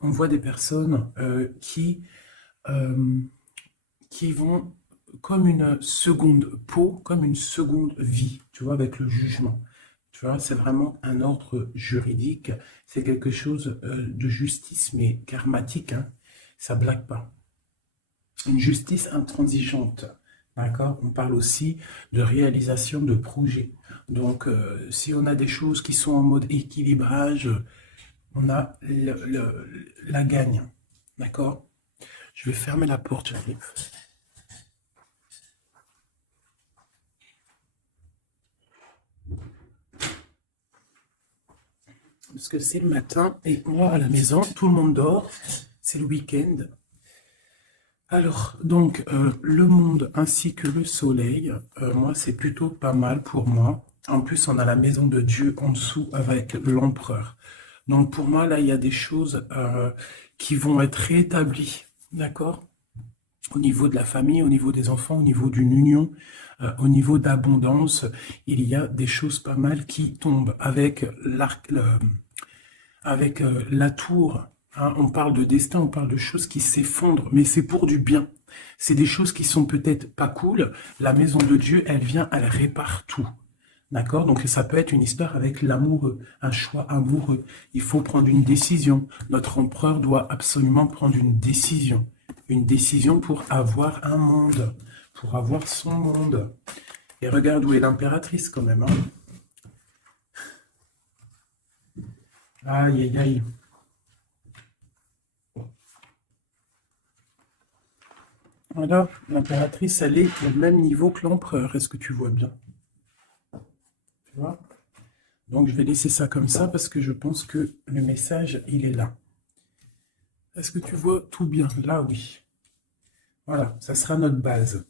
on voit des personnes euh, qui vont comme une seconde peau, comme une seconde vie, tu vois, avec le jugement. Tu vois, c'est vraiment un ordre juridique, c'est quelque chose de justice, mais karmatique, hein, ça blague pas. Une justice intransigeante, d'accord? On parle aussi de réalisation de projets. Donc, si on a des choses qui sont en mode équilibrage, on a la gagne, d'accord? Je vais fermer la porte, j'arrive. Parce que c'est le matin et moi à la maison, tout le monde dort, c'est le week-end. Alors, donc, le monde ainsi que le soleil, moi, c'est plutôt pas mal pour moi. En plus, on a la maison de Dieu en dessous avec l'empereur. Donc, pour moi, là, il y a des choses qui vont être rétablies, d'accord? Au niveau de la famille, au niveau des enfants, au niveau d'une union, au niveau d'abondance, il y a des choses pas mal qui tombent avec l'arc, avec la tour. Hein, on parle de destin, on parle de choses qui s'effondrent, mais c'est pour du bien. C'est des choses qui sont peut-être pas cool. La maison de Dieu, elle vient, elle répare tout. D'accord? Donc ça peut être une histoire avec l'amoureux, un choix amoureux. Il faut prendre une décision. Notre empereur doit absolument prendre une décision. Une décision pour avoir un monde, pour avoir son monde. Et regarde où est l'impératrice quand même. Hein. Aïe, aïe, aïe. Alors, l'impératrice, elle est au même niveau que l'empereur. Est-ce que tu vois bien? Tu vois? Donc, je vais laisser ça comme ça parce que je pense que le message, il est là. Est-ce que tu vois tout bien? Là, oui. Voilà, ça sera notre base.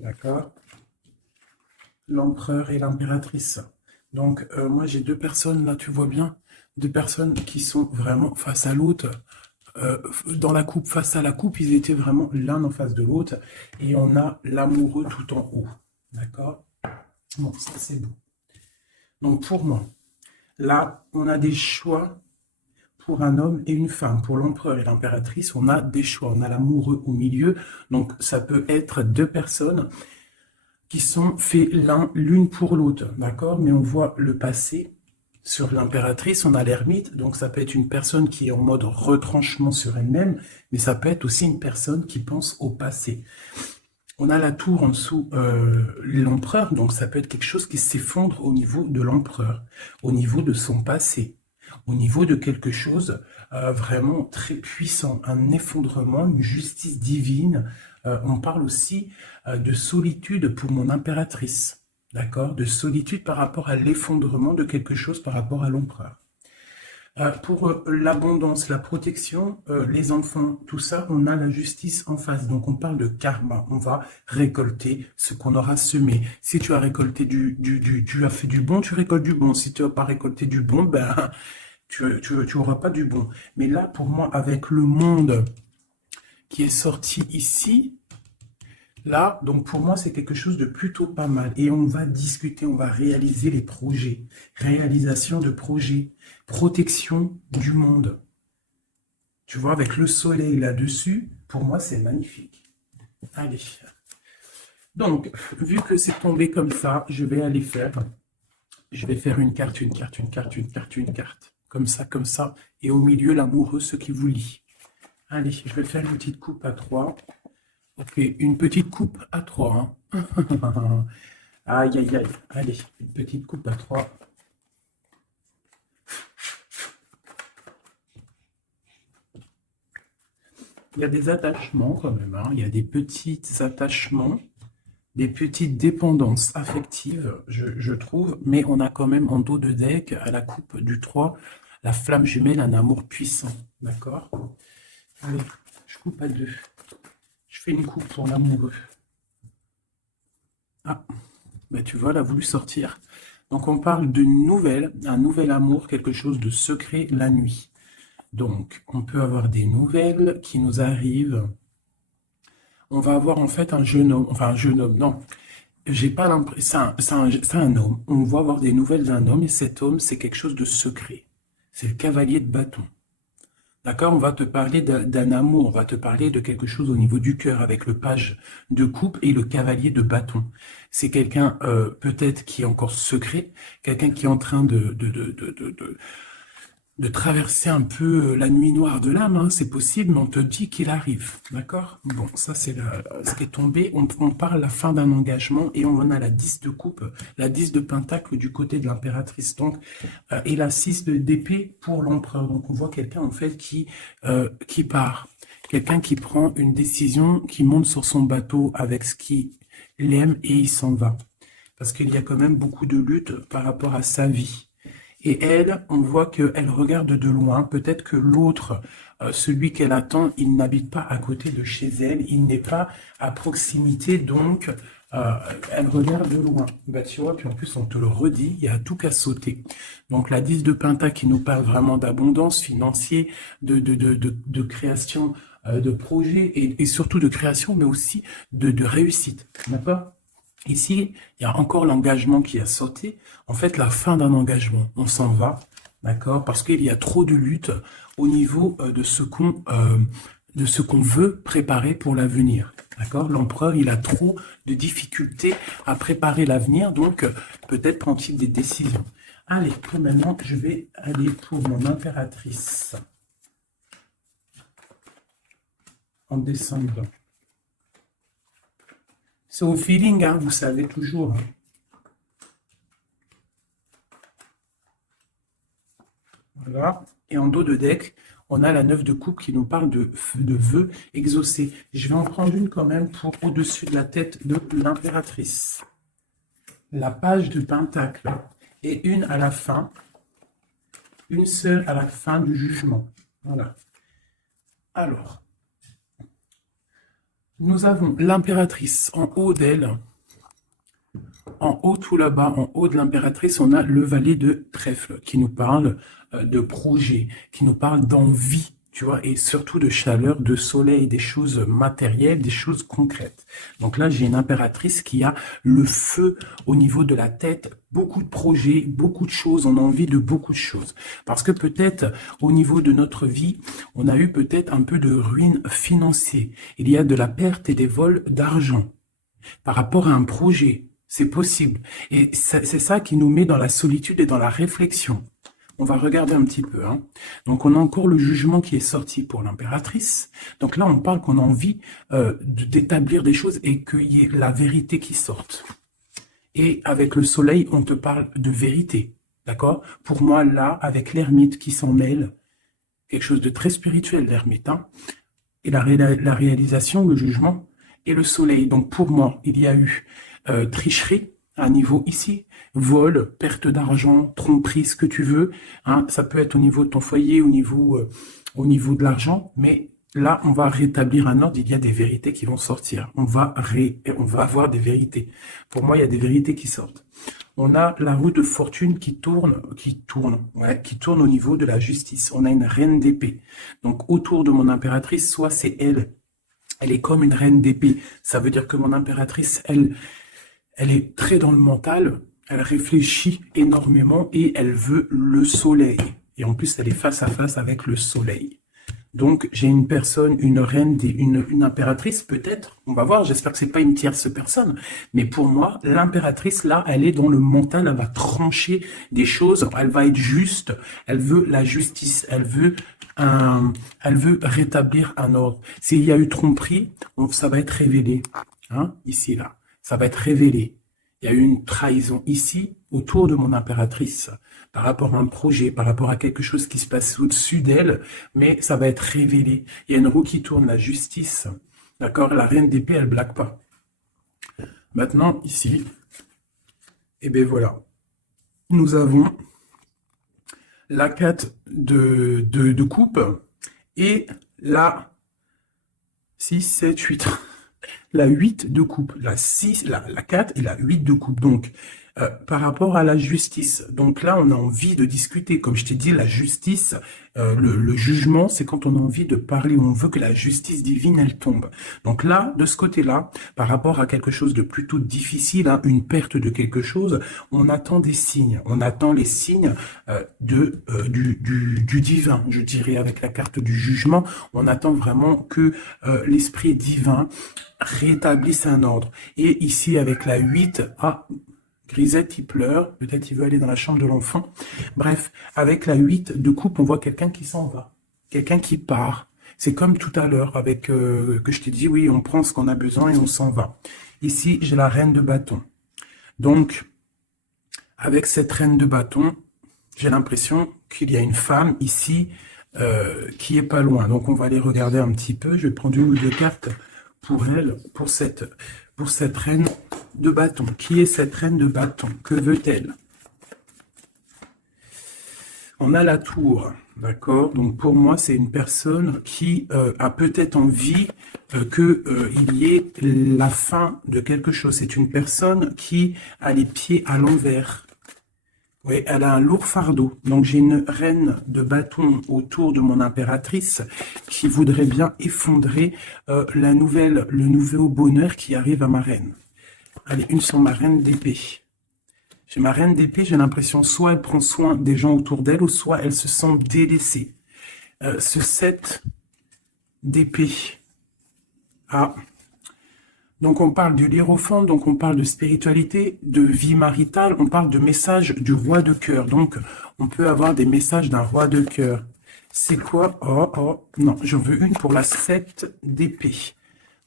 D'accord? L'empereur et l'impératrice. Donc, moi, j'ai deux personnes, là, tu vois bien, deux personnes qui sont vraiment face à l'autre. Dans la coupe, face à la coupe, ils étaient vraiment l'un en face de l'autre. Et on a l'amoureux tout en haut. D'accord? Bon, ça, c'est beau. Donc, pour moi, là, on a des choix pour un homme et une femme. Pour l'empereur et l'impératrice, on a des choix. On a l'amoureux au milieu. Donc, ça peut être deux personnes qui sont faits l'une pour l'autre, d'accord? Mais on voit le passé. Sur l'impératrice, on a l'ermite, donc ça peut être une personne qui est en mode retranchement sur elle-même, mais ça peut être aussi une personne qui pense au passé. On a la tour en dessous, l'empereur, donc ça peut être quelque chose qui s'effondre au niveau de l'empereur, au niveau de son passé, au niveau de quelque chose vraiment très puissant, un effondrement, une justice divine. On parle aussi de solitude pour mon impératrice, d'accord? De solitude par rapport à l'effondrement de quelque chose par rapport à l'empereur. Pour l'abondance, la protection, les enfants, tout ça, on a la justice en face. Donc on parle de karma. On va récolter ce qu'on aura semé. Si tu as récolté tu as fait du bon, tu récoltes du bon. Si tu n'as pas récolté du bon, ben tu auras pas du bon. Mais là, pour moi, avec le monde qui est sorti ici, là, donc pour moi, c'est quelque chose de plutôt pas mal. Et on va discuter, on va réaliser les projets. Réalisation de projets. Protection du monde. Tu vois, avec le soleil là-dessus, pour moi, c'est magnifique. Allez. Donc, vu que c'est tombé comme ça, je vais aller faire. Je vais faire une carte, une carte, une carte, une carte, une carte. Comme ça, comme ça. Et au milieu, l'amoureux, ce qui vous lie. Allez, je vais faire une petite coupe à 3. Ok, une petite coupe à 3. Hein. Aïe, aïe, aïe. Allez, une petite coupe à 3. Il y a des attachements quand même. Hein. Il y a des petits attachements, des petites dépendances affectives, je trouve. Mais on a quand même en dos de deck, à la coupe du 3, la flamme jumelle, un amour puissant. D'accord? Allez, je coupe à 2. Je fais une coupe pour l'amoureux. Ah, ben tu vois, elle a voulu sortir. Donc on parle d'une nouvelle, un nouvel amour, quelque chose de secret la nuit. Donc on peut avoir des nouvelles qui nous arrivent. On va avoir en fait un jeune homme, enfin un jeune homme, non. J'ai pas l'impression, c'est un homme. On va avoir des nouvelles d'un homme et cet homme, c'est quelque chose de secret. C'est le cavalier de bâton. D'accord? On va te parler d'un amour, on va te parler de quelque chose au niveau du cœur avec le page de coupe et le cavalier de bâton. C'est quelqu'un peut-être qui est encore secret, quelqu'un qui est en train de traverser un peu la nuit noire de l'âme, hein, c'est possible, mais on te dit qu'il arrive, d'accord? Bon, ça c'est ce qui est tombé, on parle la fin d'un engagement et on en a la 10 de coupe, la 10 de pentacle du côté de l'impératrice, donc, et la 6 d'épée pour l'empereur, donc on voit quelqu'un en fait qui part, quelqu'un qui prend une décision, qui monte sur son bateau avec ce qu'il aime et il s'en va, parce qu'il y a quand même beaucoup de lutte par rapport à sa vie. Et elle, on voit qu'elle regarde de loin. Peut-être que l'autre, celui qu'elle attend, il n'habite pas à côté de chez elle. Il n'est pas à proximité. Donc, elle regarde de loin. Bah, tu vois, puis en plus, on te le redit, il y a tout qu'à sauter. Donc, la 10 de Penta qui nous parle vraiment d'abondance financière, de création de projets et surtout de création, mais aussi de réussite. D'accord? Ici, il y a encore l'engagement qui a sauté. En fait, la fin d'un engagement, on s'en va, d'accord? Parce qu'il y a trop de lutte au niveau de ce qu'on veut préparer pour l'avenir, d'accord? L'empereur, il a trop de difficultés à préparer l'avenir, donc peut-être prend-il des décisions. Allez, pour maintenant, je vais aller pour mon impératrice en descendant. C'est au feeling, hein, vous savez toujours. Voilà. Et en dos de deck, on a la 9 de coupe qui nous parle de vœux exaucés. Je vais en prendre une quand même pour au-dessus de la tête de l'impératrice. La page de pentacle. Et une à la fin. Une seule à la fin du jugement. Voilà. Alors. Nous avons l'impératrice en haut d'elle. En haut, tout là-bas, en haut de l'impératrice, on a le valet de trèfle qui nous parle de projet, qui nous parle d'envie, tu vois, et surtout de chaleur, de soleil, des choses matérielles, des choses concrètes. Donc là, j'ai une impératrice qui a le feu au niveau de la tête, beaucoup de projets, beaucoup de choses, on a envie de beaucoup de choses. Parce que peut-être, au niveau de notre vie, on a eu peut-être un peu de ruine financière. Il y a de la perte et des vols d'argent par rapport à un projet. C'est possible. Et c'est ça qui nous met dans la solitude et dans la réflexion. On va regarder un petit peu. Hein. Donc, on a encore le jugement qui est sorti pour l'impératrice. Donc là, on parle qu'on a envie d'établir des choses et qu'il y ait la vérité qui sorte. Et avec le soleil, on te parle de vérité. D'accord? Pour moi, là, avec l'ermite qui s'en mêle, quelque chose de très spirituel, l'ermite. Hein, et la réalisation, le jugement et le soleil. Donc, pour moi, il y a eu tricherie à un niveau ici, vol, perte d'argent, tromperie, ce que tu veux. Hein, ça peut être au niveau de ton foyer, au niveau de l'argent, mais là, on va rétablir un ordre. Il y a des vérités qui vont sortir. On va avoir des vérités. Pour moi, il y a des vérités qui sortent. On a la roue de fortune qui tourne au niveau de la justice. On a une reine d'épée. Donc, autour de mon impératrice, soit c'est elle. Elle est comme une reine d'épée. Ça veut dire que mon impératrice, elle est très dans le mental, elle réfléchit énormément et elle veut le soleil. Et en plus, elle est face à face avec le soleil. Donc, j'ai une personne, une reine, une impératrice, peut-être. On va voir, j'espère que c'est pas une tierce personne. Mais pour moi, l'impératrice, là, elle est dans le mental, elle va trancher des choses, elle va être juste, elle veut la justice, elle veut rétablir un ordre. S'il y a eu tromperie, ça va être révélé. Hein, ici, là. Ça va être révélé. Il y a eu une trahison ici, autour de mon impératrice, par rapport à un projet, par rapport à quelque chose qui se passe au-dessus d'elle, mais ça va être révélé. Il y a une roue qui tourne, la justice. D'accord? La reine d'épée, elle blague pas. Maintenant, ici, et bien voilà. Nous avons la 4 de coupe et la 6, 7, 8. La 8 de coupe, la 6, la 4 et la 8 de coupe. Donc, Par rapport à la justice. Donc là, on a envie de discuter. Comme je t'ai dit, la justice, le jugement, c'est quand on a envie de parler, on veut que la justice divine, elle tombe. Donc là, de ce côté-là, par rapport à quelque chose de plutôt difficile, hein, une perte de quelque chose, on attend des signes. On attend les signes du divin, je dirais, avec la carte du jugement. On attend vraiment que l'esprit divin rétablisse un ordre. Et ici, avec la 8, Grisette, il pleure, peut-être il veut aller dans la chambre de l'enfant. Bref, avec la 8 de coupe, on voit quelqu'un qui s'en va, quelqu'un qui part. C'est comme tout à l'heure, avec que je t'ai dit, oui, on prend ce qu'on a besoin et on s'en va. Ici, j'ai la reine de bâton. Donc, avec cette reine de bâton, j'ai l'impression qu'il y a une femme ici qui est pas loin. Donc, on va aller regarder un petit peu. Je vais prendre une ou deux cartes pour elle, pour cette reine de bâton. Qui est cette reine de bâton? Que veut-elle? On a la tour, d'accord? Donc pour moi, c'est une personne qui a peut-être envie qu'il y ait la fin de quelque chose. C'est une personne qui a les pieds à l'envers. Oui, elle a un lourd fardeau. Donc j'ai une reine de bâton autour de mon impératrice qui voudrait bien effondrer le nouveau bonheur qui arrive à ma reine. Allez, une sur ma reine d'épée. J'ai ma reine d'épée, j'ai l'impression soit elle prend soin des gens autour d'elle, ou soit elle se sent délaissée. Ce 7 d'épée. Donc on parle du hiérophante, donc on parle de spiritualité, de vie maritale, on parle de message du roi de cœur. Donc on peut avoir des messages d'un roi de cœur. C'est quoi? Non, j'en veux une pour la 7 d'épée.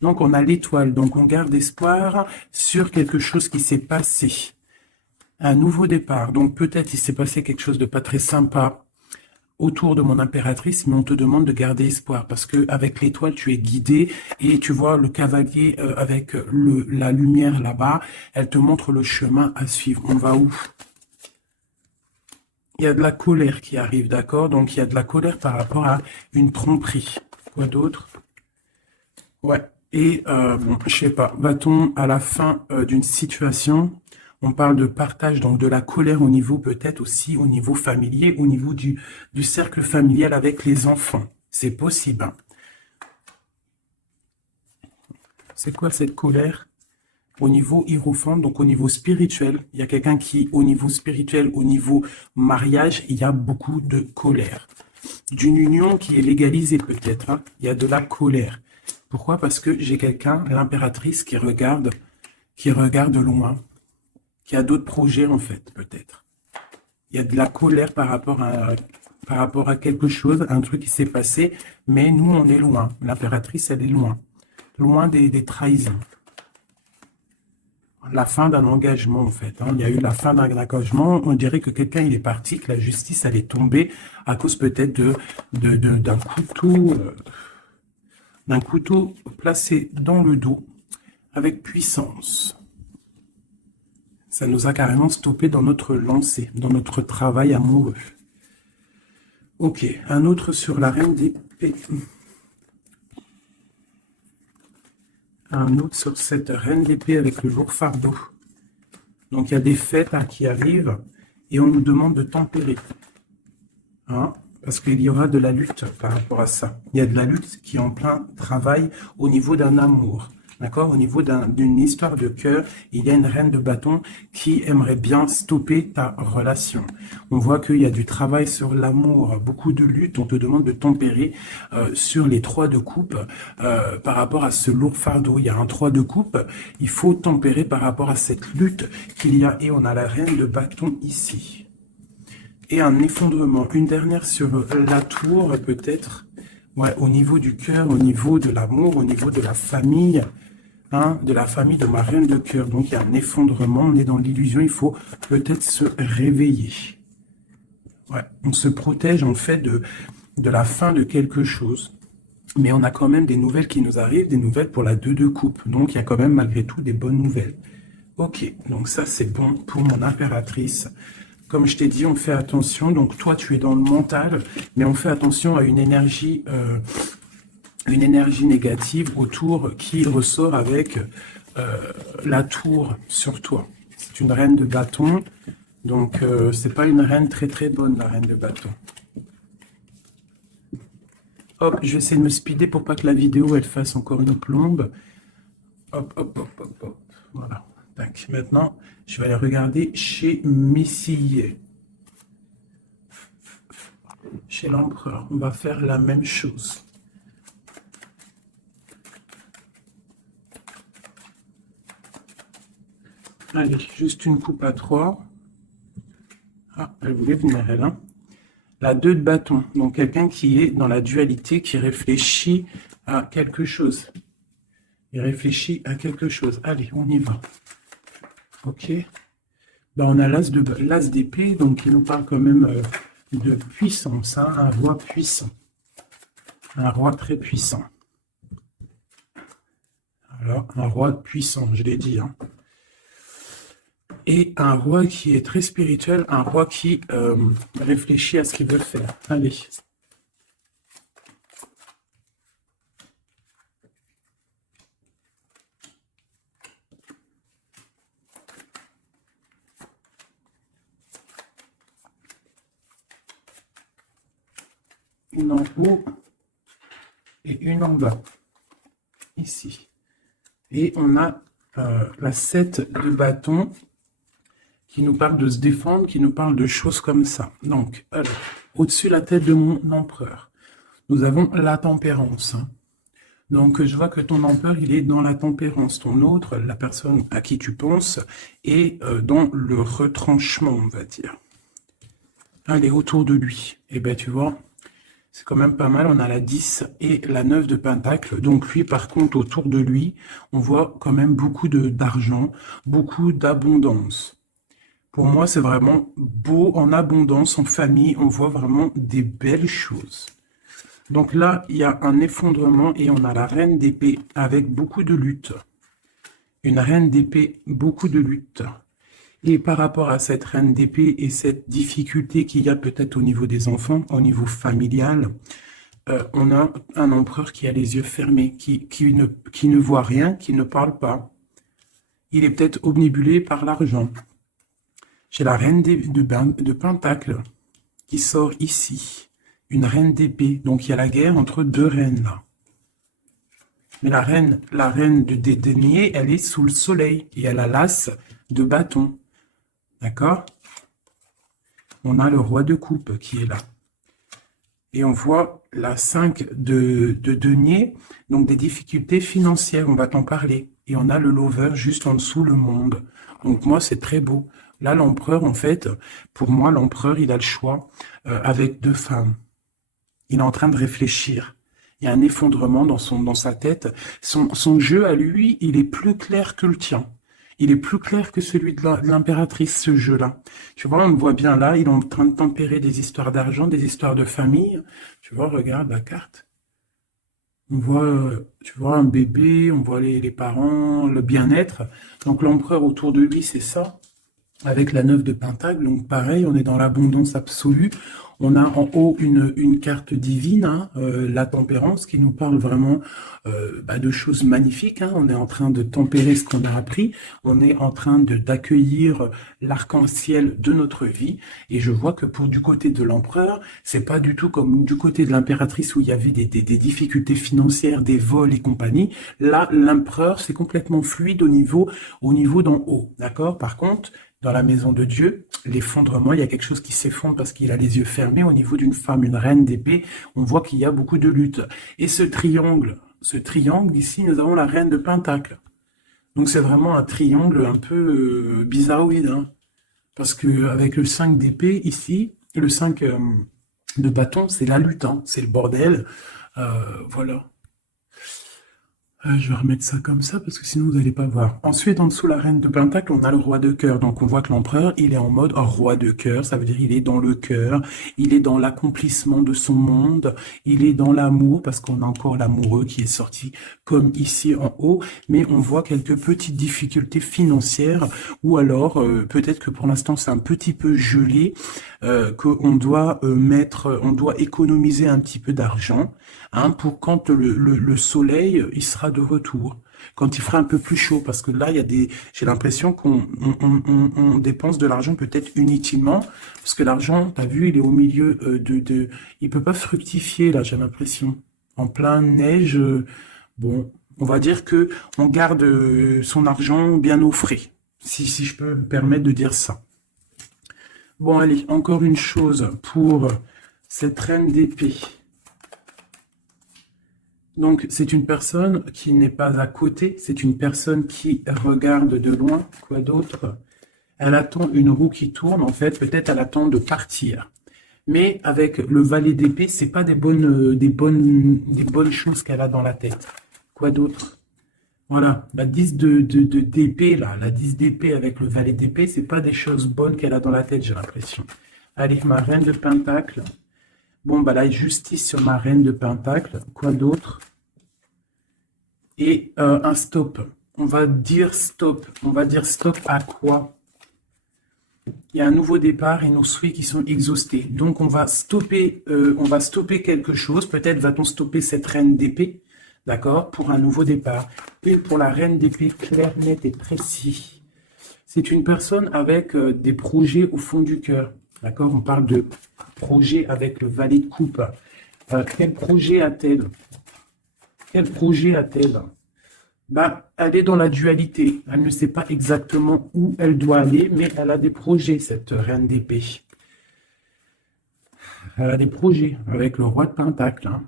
Donc on a l'étoile, donc on garde espoir sur quelque chose qui s'est passé. Un nouveau départ, donc peut-être il s'est passé quelque chose de pas très sympa autour de mon impératrice, mais on te demande de garder espoir, parce que avec l'étoile, tu es guidé, et tu vois le cavalier avec la lumière là-bas, elle te montre le chemin à suivre. On va où? Il y a de la colère qui arrive, d'accord? Donc il y a de la colère par rapport à une tromperie. Quoi d'autre? Ouais. Et, bon, je sais pas, va-t-on à la fin d'une situation? On parle de partage, donc de la colère au niveau peut-être aussi, au niveau familier, au niveau du cercle familial avec les enfants. C'est possible. Hein. C'est quoi cette colère? Au niveau hiérophante, donc au niveau spirituel, il y a quelqu'un qui, au niveau spirituel, au niveau mariage, il y a beaucoup de colère. D'une union qui est légalisée peut-être, hein. Il y a de la colère. Pourquoi? Parce que j'ai quelqu'un, l'impératrice, qui regarde loin, qui a d'autres projets en fait, peut-être. Il y a de la colère par rapport à quelque chose, un truc qui s'est passé, mais nous, on est loin. L'impératrice, elle est loin. Loin des trahisons. La fin d'un engagement, en fait. Hein. Il y a eu la fin d'un engagement. On dirait que quelqu'un, il est parti, que la justice, elle est tombée à cause peut-être d'un couteau placé dans le dos avec puissance. Ça nous a carrément stoppé dans notre lancée, dans notre travail amoureux. Ok, un autre sur la reine d'épée. Un autre sur cette reine d'épée avec le lourd fardeau. Donc il y a des fêtes qui arrivent et on nous demande de tempérer. Hein, parce qu'il y aura de la lutte par rapport à ça. Il y a de la lutte qui est en plein travail au niveau d'un amour. D'accord? Au niveau d'une histoire de cœur, il y a une reine de bâton qui aimerait bien stopper ta relation. On voit qu'il y a du travail sur l'amour, beaucoup de lutte. On te demande de tempérer sur les 3 de coupe par rapport à ce lourd fardeau. Il y a un 3 de coupe. Il faut tempérer par rapport à cette lutte qu'il y a. Et on a la reine de bâton ici. Et un effondrement. Une dernière sur la tour, peut-être. Ouais, au niveau du cœur, au niveau de l'amour, au niveau de la famille. Hein, de la famille de ma reine de cœur. Donc il y a un effondrement, on est dans l'illusion, il faut peut-être se réveiller. Ouais, on se protège en fait de la fin de quelque chose. Mais on a quand même des nouvelles qui nous arrivent, des nouvelles pour la 2 de coupe. Donc il y a quand même malgré tout des bonnes nouvelles. Ok, donc ça c'est bon pour mon impératrice. Comme je t'ai dit, on fait attention. Donc toi tu es dans le mental, mais on fait attention à une énergie négative autour qui ressort avec la tour sur toi. c'est une reine de bâton. Donc, c'est pas une reine très très bonne, la reine de bâton. Hop, je vais essayer de me speeder pour pas que la vidéo, elle fasse encore une plombe. Hop, hop, hop, hop, hop. Voilà. Tac. Maintenant, je vais aller regarder chez Messillet. Chez l'empereur, on va faire la même chose. Allez, juste une coupe à 3. Ah, elle voulait venir, elle, hein. La 2 de bâton, donc quelqu'un qui est dans la dualité, qui réfléchit à quelque chose. Il réfléchit à quelque chose. Allez, on y va. Ok. Ben, on a l'as d'épée, donc il nous parle quand même de puissance, hein, un roi puissant. Un roi très puissant. Alors, un roi puissant, je l'ai dit, hein. Et un roi qui est très spirituel, un roi qui réfléchit à ce qu'il veut faire. Allez. Une en haut et une en bas. Ici. Et on a la 7 de bâton qui nous parle de se défendre, qui nous parle de choses comme ça. Donc, au-dessus de la tête de mon empereur, nous avons la tempérance. Hein. Donc, je vois que ton empereur, il est dans la tempérance. Ton autre, la personne à qui tu penses, est dans le retranchement, on va dire. Elle est autour de lui. Et bien, tu vois, c'est quand même pas mal. On a la 10 et la 9 de pentacle. Donc, lui, par contre, autour de lui, on voit quand même beaucoup d'argent, beaucoup d'abondance. Pour moi, c'est vraiment beau, en abondance, en famille. On voit vraiment des belles choses. Donc là, il y a un effondrement et on a la reine d'épée avec beaucoup de lutte. Une reine d'épée, beaucoup de lutte. Et par rapport à cette reine d'épée et cette difficulté qu'il y a peut-être au niveau des enfants, au niveau familial, on a un empereur qui a les yeux fermés, qui ne voit rien, qui ne parle pas. Il est peut-être omnibulé par l'argent. J'ai la reine de pentacle qui sort ici. Une reine d'épée. Donc, il y a la guerre entre deux reines, là. Mais la reine de denier, elle est sous le soleil. Et elle a l'as de bâton. D'accord? On a le roi de coupe qui est là. Et on voit la 5 de denier, donc des difficultés financières. On va t'en parler. Et on a le lover juste en dessous, le monde. Donc, moi, c'est très beau. Là, l'empereur, en fait, pour moi, l'empereur, il a le choix avec deux femmes. Il est en train de réfléchir. Il y a un effondrement dans sa tête. Son jeu à lui, il est plus clair que le tien. Il est plus clair que celui de l'impératrice, ce jeu-là. Tu vois, on le voit bien là, il est en train de tempérer des histoires d'argent, des histoires de famille. Tu vois, regarde la carte. On voit, tu vois, un bébé, on voit les parents, le bien-être. Donc l'empereur autour de lui, c'est ça. Avec la 9 de pentacle, donc pareil, on est dans l'abondance absolue. On a en haut une carte divine, hein, la tempérance, qui nous parle vraiment de choses magnifiques. Hein. On est en train de tempérer ce qu'on a appris. On est en train d'accueillir l'arc-en-ciel de notre vie. Et je vois que du côté de l'empereur, c'est pas du tout comme du côté de l'impératrice où il y avait des difficultés financières, des vols et compagnie. Là, l'empereur, c'est complètement fluide au niveau d'en haut. D'accord? Par contre, dans la maison de Dieu, l'effondrement, il y a quelque chose qui s'effondre parce qu'il a les yeux fermés au niveau d'une femme, une reine d'épée. On voit qu'il y a beaucoup de lutte. Et ce triangle ici, nous avons la reine de pentacle. Donc c'est vraiment un triangle un peu bizarroïde, hein, parce que avec le 5 d'épée ici, le 5 de bâton, c'est la lutte, hein, c'est le bordel. Voilà. Je vais remettre ça comme ça parce que sinon vous n'allez pas voir. Ensuite, en dessous la reine de pentacle, on a le roi de cœur. Donc on voit que l'empereur, il est en mode roi de cœur. Ça veut dire il est dans le cœur, il est dans l'accomplissement de son monde, il est dans l'amour parce qu'on a encore l'amoureux qui est sorti comme ici en haut. Mais on voit quelques petites difficultés financières ou alors peut-être que pour l'instant c'est un petit peu gelé, qu'on doit on doit économiser un petit peu d'argent. Hein, pour quand le soleil il sera de retour. quand il fera un peu plus chaud, parce que là, j'ai l'impression qu'on dépense de l'argent peut-être inutilement, parce que l'argent, t'as vu, il est au milieu il peut pas fructifier, là, j'ai l'impression. En plein neige, bon, on va dire que on garde son argent bien au frais, si je peux me permettre de dire ça. Bon, allez, encore une chose pour cette reine d'épée. Donc, c'est une personne qui n'est pas à côté, c'est une personne qui regarde de loin. Quoi d'autre? Elle attend une roue qui tourne, en fait, peut-être elle attend de partir. Mais avec le valet d'épée, c'est pas des bonnes choses qu'elle a dans la tête. Quoi d'autre? Voilà, la 10 d'épée, là, la 10 d'épée avec le valet d'épée, c'est pas des choses bonnes qu'elle a dans la tête, j'ai l'impression. Allez, ma reine de pentacle. Bon, bah la justice sur ma reine de pentacle. Quoi d'autre? Et un stop. On va dire stop. On va dire stop à quoi? Il y a un nouveau départ et nos souhaits qui sont exhaustés. Donc, on va stopper quelque chose. Peut-être va-t-on stopper cette reine d'épée. D'accord, pour un nouveau départ. Une pour la reine d'épée, clair, net et précis. C'est une personne avec des projets au fond du cœur. D'accord, on parle de projet avec le valet de coupe. Quel projet a-t-elle? Quel projet a-t-elle? Ben, elle est dans la dualité. Elle ne sait pas exactement où elle doit aller, mais elle a des projets, cette reine d'épée. Elle a des projets avec le roi de pentacle. Hein.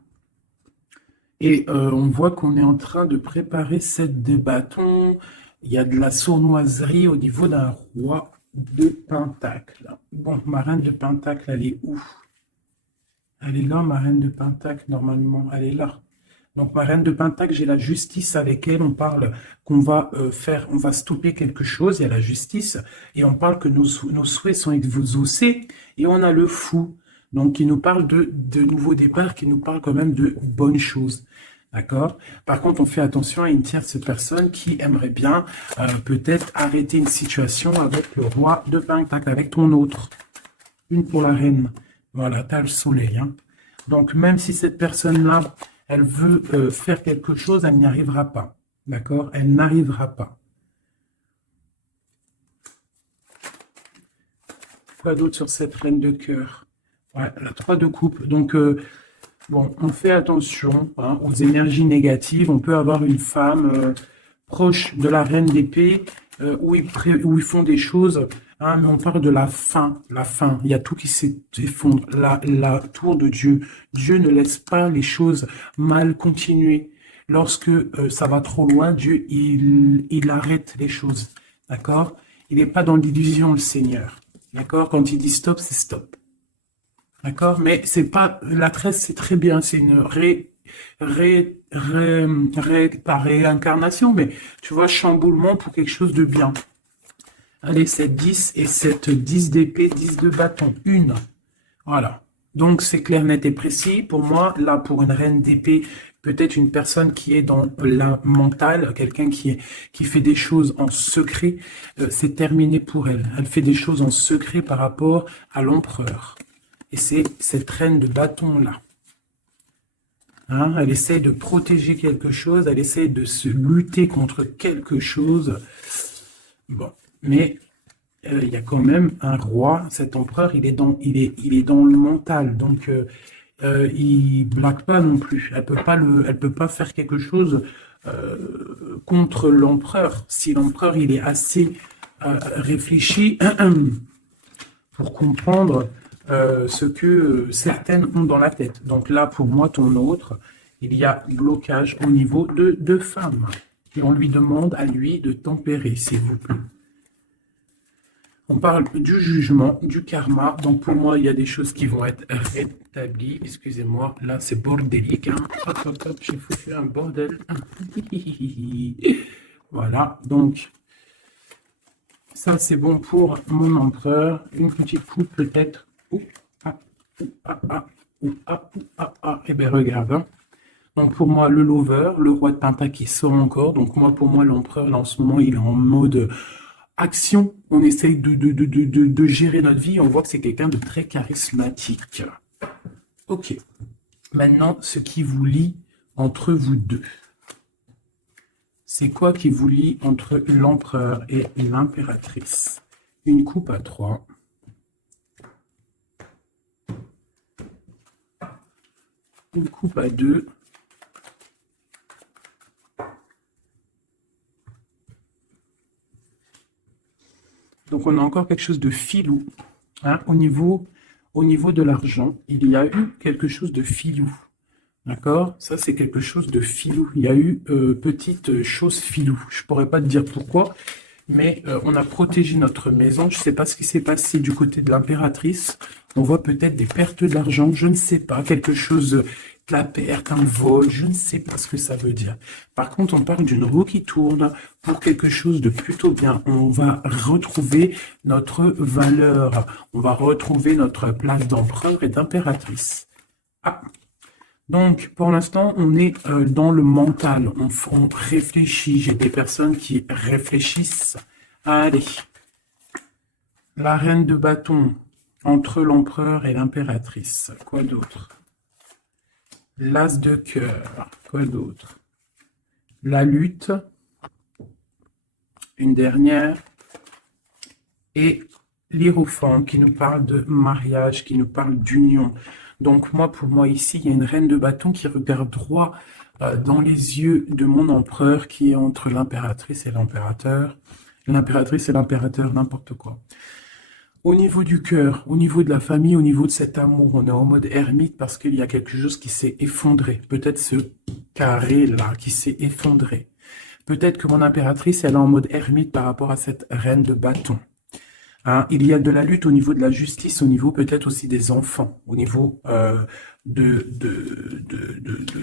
Et on voit qu'on est en train de préparer 7 de bâtons. Il y a de la sournoiserie au niveau d'un roi de pentacle. Bon, ma reine de pentacle, elle est où? Elle est là, ma reine de pentacle, normalement. Elle est là. Donc, ma reine de pentacle, j'ai la justice avec elle. On parle qu'on va on va stopper quelque chose. Il y a la justice. Et on parle que nos souhaits sont exaucés. Et on a le fou. Donc, qui nous parle de nouveaux départs, qui nous parle quand même de bonnes choses. D'accord? Par contre, on fait attention à une tierce personne qui aimerait bien peut-être arrêter une situation avec le roi de pentacle, avec ton autre. Une pour la reine. Voilà, t'as le soleil. Hein. Donc, même si cette personne-là, elle veut faire quelque chose, elle n'y arrivera pas. D'accord? Elle n'arrivera pas. Quoi d'autre sur cette reine de cœur? Ouais, la 3 de coupe. Donc, bon, on fait attention hein, aux énergies négatives. On peut avoir une femme proche de la reine d'épée où ils font des choses, hein, mais on parle de la fin. La fin, il y a tout qui s'effondre. La tour de Dieu. Dieu ne laisse pas les choses mal continuer. Lorsque ça va trop loin, Dieu, il arrête les choses. D'accord? Il n'est pas dans l'illusion, le Seigneur. D'accord? Quand il dit stop, c'est stop. D'accord? Mais c'est pas, la 13, c'est très bien, c'est une pas réincarnation, mais tu vois, chamboulement pour quelque chose de bien. Allez, cette 10 et cette 10 d'épée, 10 de bâton, une. Voilà. Donc, c'est clair, net et précis. Pour moi, là, pour une reine d'épée, peut-être une personne qui est dans la mentale, quelqu'un qui fait des choses en secret, c'est terminé pour elle. Elle fait des choses en secret par rapport à l'empereur. Et c'est cette reine de bâton-là. Hein, elle essaie de protéger quelque chose, elle essaie de se lutter contre quelque chose. Bon, mais il y a quand même un roi, cet empereur, il est dans le mental, donc il blague pas non plus. Elle peut pas faire quelque chose contre l'empereur. Si l'empereur il est assez réfléchi pour comprendre ce que certaines ont dans la tête. Donc là, pour moi, ton autre, il y a blocage au niveau de deux femmes. Et on lui demande à lui de tempérer, s'il vous plaît. On parle du jugement, du karma. Donc pour moi, il y a des choses qui vont être rétablies. Excusez-moi, là c'est bordélique. Hein. Hop, hop, hop, j'ai foutu un bordel. Voilà, donc ça c'est bon pour mon empereur. Une petite coupe peut-être. Eh bien regarde. Hein. Donc pour moi, le lover, le roi de pentacle qui sort encore. Donc moi, pour moi, l'empereur, là en ce moment, il est en mode action. On essaye de gérer notre vie. On voit que c'est quelqu'un de très charismatique. Ok. Maintenant, ce qui vous lie entre vous deux. C'est quoi qui vous lie entre l'empereur et l'impératrice? Une coupe à 3. Une coupe à 2. Donc, on a encore quelque chose de filou. Hein, au niveau de l'argent, il y a eu quelque chose de filou. D'accord? Ça, c'est quelque chose de filou. Il y a eu petite chose filou. Je ne pourrais pas te dire pourquoi, mais on a protégé notre maison. Je ne sais pas ce qui s'est passé du côté de l'impératrice. On voit peut-être des pertes d'argent. Je ne sais pas. Quelque chose de la perte, un vol. Je ne sais pas ce que ça veut dire. Par contre, on parle d'une roue qui tourne pour quelque chose de plutôt bien. On va retrouver notre valeur. On va retrouver notre place d'empereur et d'impératrice. Ah! Donc, pour l'instant, on est dans le mental. On réfléchit. J'ai des personnes qui réfléchissent. Allez. La reine de bâton entre l'empereur et l'impératrice. Quoi d'autre? L'as de cœur. Quoi d'autre? La lutte. Une dernière. Et l'hiérophant qui nous parle de mariage, qui nous parle d'union. Donc pour moi ici, il y a une reine de bâton qui regarde droit dans les yeux de mon empereur qui est entre l'impératrice et l'impérateur. L'impératrice et l'impérateur, n'importe quoi. Au niveau du cœur, au niveau de la famille, au niveau de cet amour, on est en mode ermite parce qu'il y a quelque chose qui s'est effondré. Peut-être ce carré-là qui s'est effondré. Peut-être que mon impératrice, elle est en mode ermite par rapport à cette reine de bâton. Hein, il y a de la lutte au niveau de la justice, au niveau peut-être aussi des enfants, au niveau de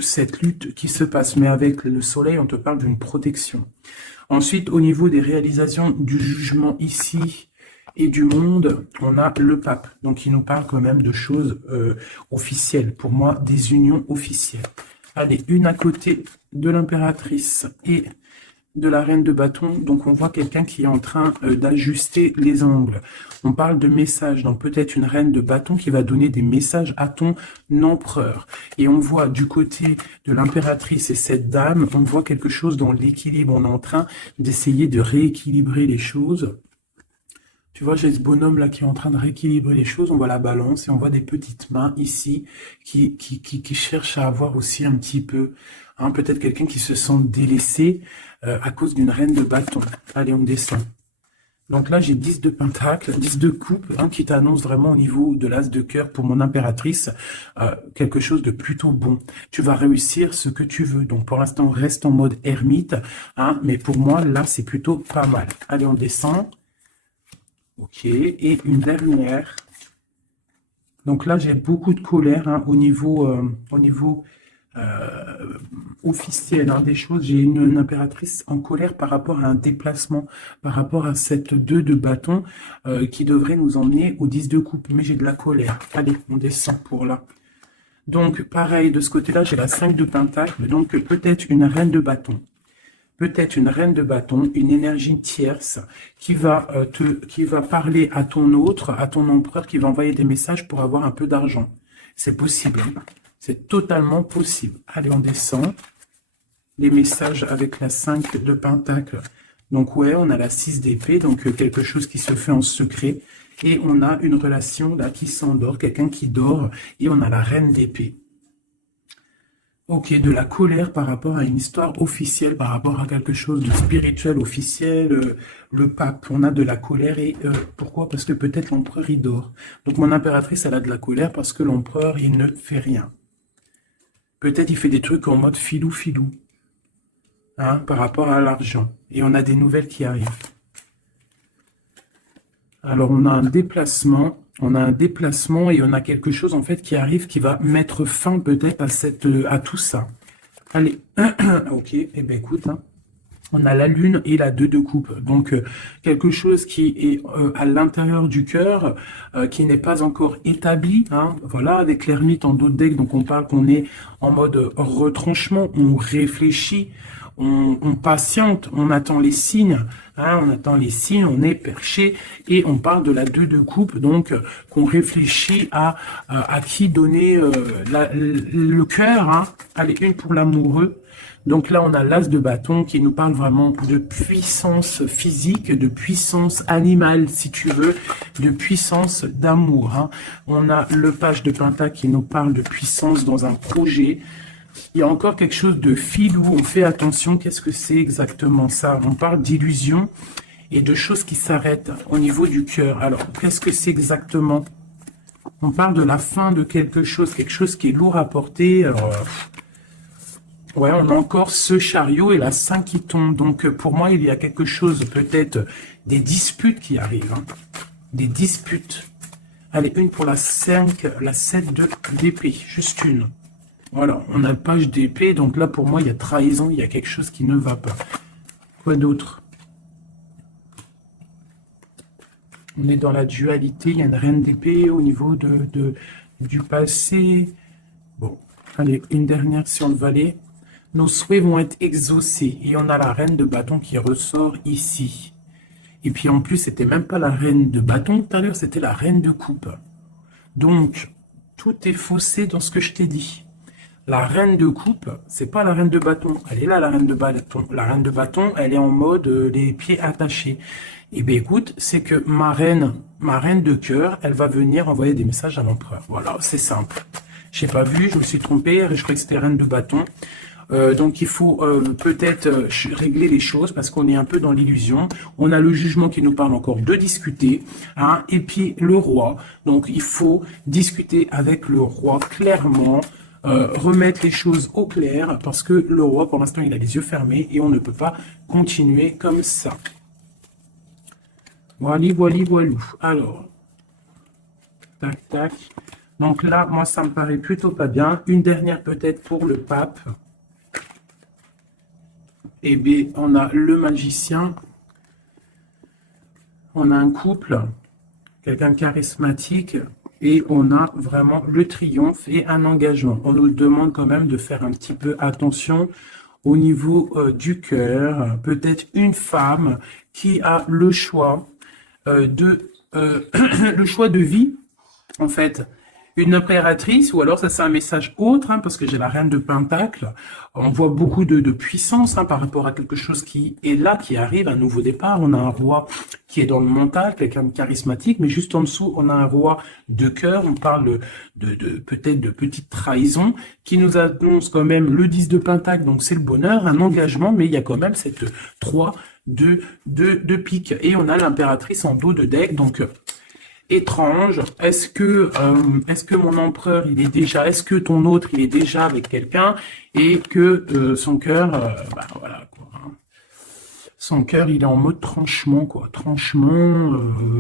cette lutte qui se passe. Mais avec le soleil, on te parle d'une protection. Ensuite, au niveau des réalisations du jugement ici et du monde, on a le pape. Donc, il nous parle quand même de choses officielles. Pour moi, des unions officielles. Allez, une à côté de l'impératrice et de la reine de bâton, donc on voit quelqu'un qui est en train d'ajuster les angles. On parle de messages, donc peut-être une reine de bâton qui va donner des messages à ton empereur. Et on voit du côté de l'impératrice et cette dame, on voit quelque chose dans l'équilibre. On est en train d'essayer de rééquilibrer les choses. Tu vois, j'ai ce bonhomme là qui est en train de rééquilibrer les choses. On voit la balance et on voit des petites mains ici qui cherchent à avoir aussi un petit peu, hein, peut-être quelqu'un qui se sent délaissé à cause d'une reine de bâton. Allez, on descend. Donc là, j'ai 10 de pentacle, 10 de coupe, hein, qui t'annonce vraiment au niveau de l'as de cœur pour mon impératrice, quelque chose de plutôt bon. Tu vas réussir ce que tu veux. Donc pour l'instant, on reste en mode ermite, hein, mais pour moi, là, c'est plutôt pas mal. Allez, on descend. Ok, et une dernière. Donc là, j'ai beaucoup de colère, hein, au niveau officiel, hein, des choses. J'ai une impératrice en colère par rapport à un déplacement, par rapport à cette 2 de bâton qui devrait nous emmener au 10 de coupe. Mais j'ai de la colère. Allez, on descend pour là. Donc, pareil, de ce côté-là, j'ai la 5 de pentacle. Donc, peut-être une reine de bâton. Peut-être une reine de bâton, une énergie tierce qui va parler à ton autre, à ton empereur, qui va envoyer des messages pour avoir un peu d'argent. C'est possible. Hein. C'est totalement possible. Allez, on descend. Les messages avec la 5 de pentacle. Donc, ouais, on a la 6 d'épée, donc quelque chose qui se fait en secret. Et on a une relation là qui s'endort, quelqu'un qui dort. Et on a la reine d'épée. Ok, de la colère par rapport à une histoire officielle, par rapport à quelque chose de spirituel officiel, le pape, on a de la colère et pourquoi? Parce que peut-être l'empereur il dort. Donc mon impératrice elle a de la colère parce que l'empereur il ne fait rien. Peut-être il fait des trucs en mode filou, hein, par rapport à l'argent. Et on a des nouvelles qui arrivent. Alors on a un déplacement. On a un déplacement et on a quelque chose en fait qui arrive qui va mettre fin peut-être à tout ça. Allez, ok, eh bien écoute, hein, on a la lune et la 2 de coupe. Donc quelque chose qui est à l'intérieur du cœur, qui n'est pas encore établi. Hein, voilà, avec l'ermite en dos de deck, donc on parle qu'on est en mode retranchement, on réfléchit. on patiente, on attend les signes, hein, on attend les signes, on est perché, et on parle de la 2 de coupe, donc qu'on réfléchit à qui donner le cœur, hein. Allez, une pour l'amoureux. Donc là, on a l'as de bâton qui nous parle vraiment de puissance physique, de puissance animale, si tu veux, de puissance d'amour, hein. On a le page de pentacle qui nous parle de puissance dans un projet. Il y a encore quelque chose de filou, on fait attention, qu'est-ce que c'est exactement ça? On parle d'illusion et de choses qui s'arrêtent au niveau du cœur. Alors, qu'est-ce que c'est exactement? On parle de la fin de quelque chose qui est lourd à porter. Alors, ouais, on a encore ce chariot et la 5 qui tombe. Donc, pour moi, il y a quelque chose, peut-être, des disputes qui arrivent, hein. Des disputes. Allez, une pour la 5, la 7 d'épée, juste une. Voilà, on a le page d'épée, donc là, pour moi, il y a trahison, il y a quelque chose qui ne va pas. Quoi d'autre? On est dans la dualité, il y a une reine d'épée au niveau du passé. Bon, allez, une dernière sur le valet. Nos souhaits vont être exaucés. Et on a la reine de bâton qui ressort ici. Et puis en plus, c'était même pas la reine de bâton tout à l'heure, c'était la reine de coupe. Donc, tout est faussé dans ce que je t'ai dit. La reine de coupe, c'est pas la reine de bâton. Elle est là, la reine de bâton. La reine de bâton, elle est en mode les pieds attachés. Eh bien, écoute, c'est que ma reine de cœur, elle va venir envoyer des messages à l'empereur. Voilà, c'est simple. J'ai pas vu, je me suis trompé, je croyais que c'était reine de bâton. Donc, il faut peut-être régler les choses parce qu'on est un peu dans l'illusion. On a le jugement qui nous parle encore de discuter, hein, et puis le roi. Donc, il faut discuter avec le roi clairement. Remettre les choses au clair parce que le roi pour l'instant il a les yeux fermés et on ne peut pas continuer comme ça. Voilà, voilà, voilà. Alors, tac, tac. Donc là, moi ça me paraît plutôt pas bien. Une dernière peut-être pour le pape. Eh bien, on a le magicien. On a un couple, quelqu'un de charismatique. Et on a vraiment le triomphe et un engagement. On nous demande quand même de faire un petit peu attention au niveau du cœur. Peut-être une femme qui a le choix le choix de vie, en fait. Une impératrice, ou alors ça c'est un message autre, hein, parce que j'ai la reine de Pentacle. On voit beaucoup de puissance, hein, par rapport à quelque chose qui est là, qui arrive, un nouveau départ. On a un roi qui est dans le mental, quelqu'un de charismatique, mais juste en dessous, on a un roi de cœur. On parle peut-être de petite trahison, qui nous annonce quand même le 10 de Pentacle, donc c'est le bonheur, un engagement, mais il y a quand même cette 3 de pique. Et on a l'impératrice en dos de deck, donc étrange. Est-ce que mon empereur, est-ce que ton autre, il est déjà avec quelqu'un et que son cœur, bah voilà quoi, hein. Son cœur, il est en mode tranchement, quoi. Tranchement,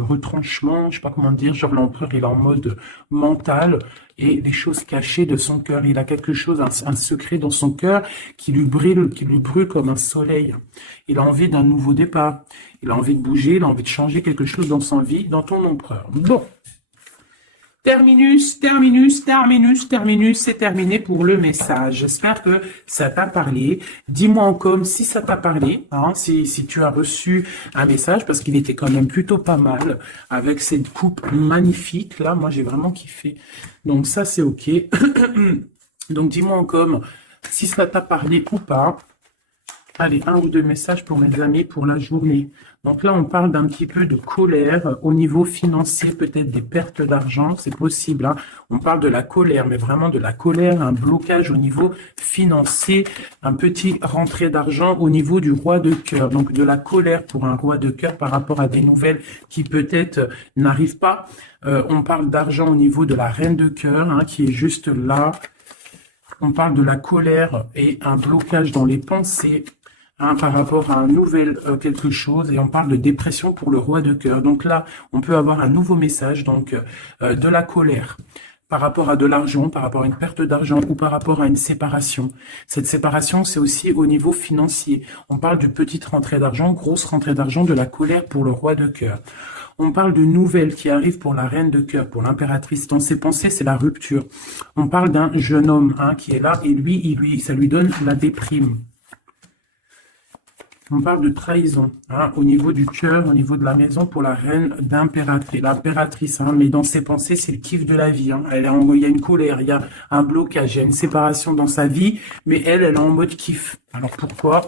retranchement, je sais pas comment dire. Genre l'empereur, il est en mode mental et les choses cachées de son cœur. Il a quelque chose, un secret dans son cœur qui lui brûle comme un soleil. Il a envie d'un nouveau départ. Il a envie de bouger, il a envie de changer quelque chose dans sa vie, dans ton empereur. Bon. Terminus, c'est terminé pour le message. J'espère que ça t'a parlé. Dis-moi en com si ça t'a parlé, hein, si tu as reçu un message, parce qu'il était quand même plutôt pas mal, avec cette coupe magnifique. Là, moi, j'ai vraiment kiffé. Donc ça, c'est OK. Donc, dis-moi en com si ça t'a parlé ou pas. Allez, 1 ou 2 messages pour mes amis pour la journée. Donc là, on parle d'un petit peu de colère au niveau financier, peut-être des pertes d'argent, c'est possible, hein. On parle de la colère, mais vraiment de la colère, un blocage au niveau financier, un petit rentrée d'argent au niveau du roi de cœur. Donc de la colère pour un roi de cœur par rapport à des nouvelles qui peut-être n'arrivent pas. On parle d'argent au niveau de la reine de cœur, hein, qui est juste là. On parle de la colère et un blocage dans les pensées, hein, par rapport à un nouvel quelque chose, et on parle de dépression pour le roi de cœur. Donc là, on peut avoir un nouveau message, donc de la colère par rapport à de l'argent, par rapport à une perte d'argent ou par rapport à une séparation. Cette séparation, c'est aussi au niveau financier. On parle de petite rentrée d'argent, grosse rentrée d'argent, de la colère pour le roi de cœur. On parle de nouvelles qui arrivent pour la reine de cœur, pour l'impératrice. Dans ses pensées, c'est la rupture. On parle d'un jeune homme, hein, qui est là, et lui, ça lui donne la déprime. On parle de trahison, hein, au niveau du cœur, au niveau de la maison pour la reine d'impératrice. L'impératrice, hein, mais dans ses pensées, c'est le kiff de la vie. Hein. Il y a une colère, il y a un blocage, il y a une séparation dans sa vie, mais elle est en mode kiff. Alors pourquoi?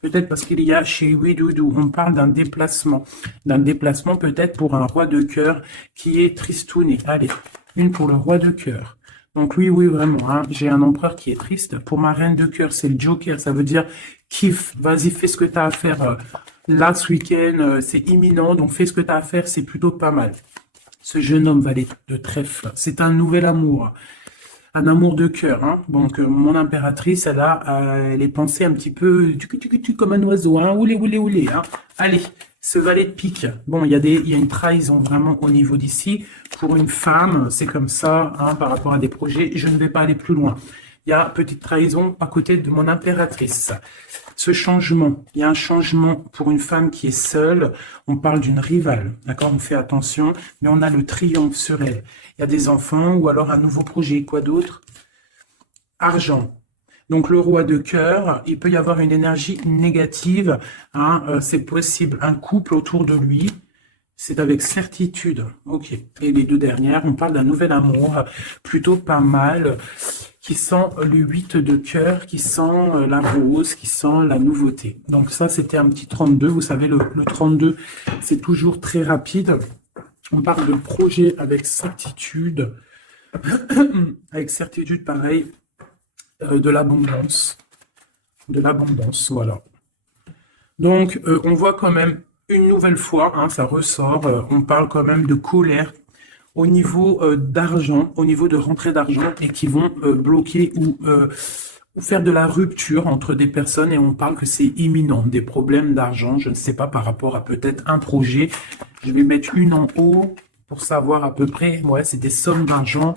Peut-être parce qu'il y a chez Ouidoudou, on parle d'un déplacement. D'un déplacement peut-être pour un roi de cœur qui est tristouné. Allez, une pour le roi de cœur. Donc oui, vraiment, hein, j'ai un empereur qui est triste. Pour ma reine de cœur, c'est le Joker, ça veut dire kiff, vas-y, fais ce que tu as à faire là ce week-end, c'est imminent, donc fais ce que tu as à faire, c'est plutôt pas mal. Ce jeune homme valet de trèfle, c'est un nouvel amour, un amour de cœur. Hein. Donc mon impératrice, elle est pensée un petit peu comme un oiseau, hein, oulé, hein. Allez, ce valet de pique, bon, il y a une trahison vraiment au niveau d'ici. Pour une femme, c'est comme ça, hein, par rapport à des projets, je ne vais pas aller plus loin. Il y a petite trahison à côté de mon impératrice. Ce changement, il y a un changement pour une femme qui est seule. On parle d'une rivale, d'accord? On fait attention, mais on a le triomphe sur elle. Il y a des enfants ou alors un nouveau projet. Quoi d'autre? Argent. Donc le roi de cœur, il peut y avoir une énergie négative. Hein, c'est possible. Un couple autour de lui. C'est avec certitude. Ok. Et les deux dernières, on parle d'un nouvel amour, plutôt pas mal, qui sent le 8 de cœur, qui sent la rose, qui sent la nouveauté. Donc ça, c'était un petit 32. Vous savez, le 32, c'est toujours très rapide. On parle de projet avec certitude. Avec certitude, pareil, de l'abondance. De l'abondance, voilà. Donc, on voit quand même une nouvelle fois, hein, ça ressort, on parle quand même de colère au niveau d'argent, au niveau de rentrée d'argent et qui vont bloquer ou faire de la rupture entre des personnes et on parle que c'est imminent, des problèmes d'argent, je ne sais pas par rapport à peut-être un projet. Je vais mettre une en haut pour savoir à peu près, ouais, c'est des sommes d'argent.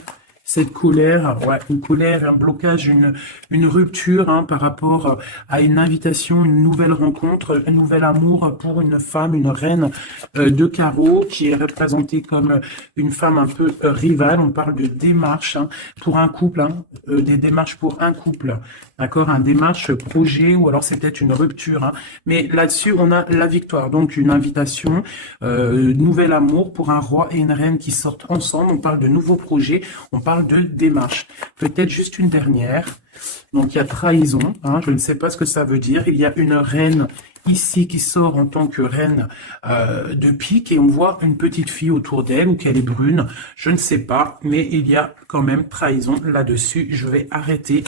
Cette colère, ouais, une colère, un blocage, une rupture hein, par rapport à une invitation, une nouvelle rencontre, un nouvel amour pour une femme, une reine de carreau qui est représentée comme une femme un peu rivale. On parle de démarche hein, pour un couple, hein, des démarches pour un couple, d'accord, un démarche projet ou alors c'est peut-être une rupture. Hein, mais là-dessus, on a la victoire, donc une invitation, nouvel amour pour un roi et une reine qui sortent ensemble. On parle de nouveaux projets, on parle de démarche. Peut-être juste une dernière. Donc, il y a trahison. Hein, je ne sais pas ce que ça veut dire. Il y a une reine ici qui sort en tant que reine de pique et on voit une petite fille autour d'elle ou qu'elle est brune. Je ne sais pas, mais il y a quand même trahison là-dessus. Je vais arrêter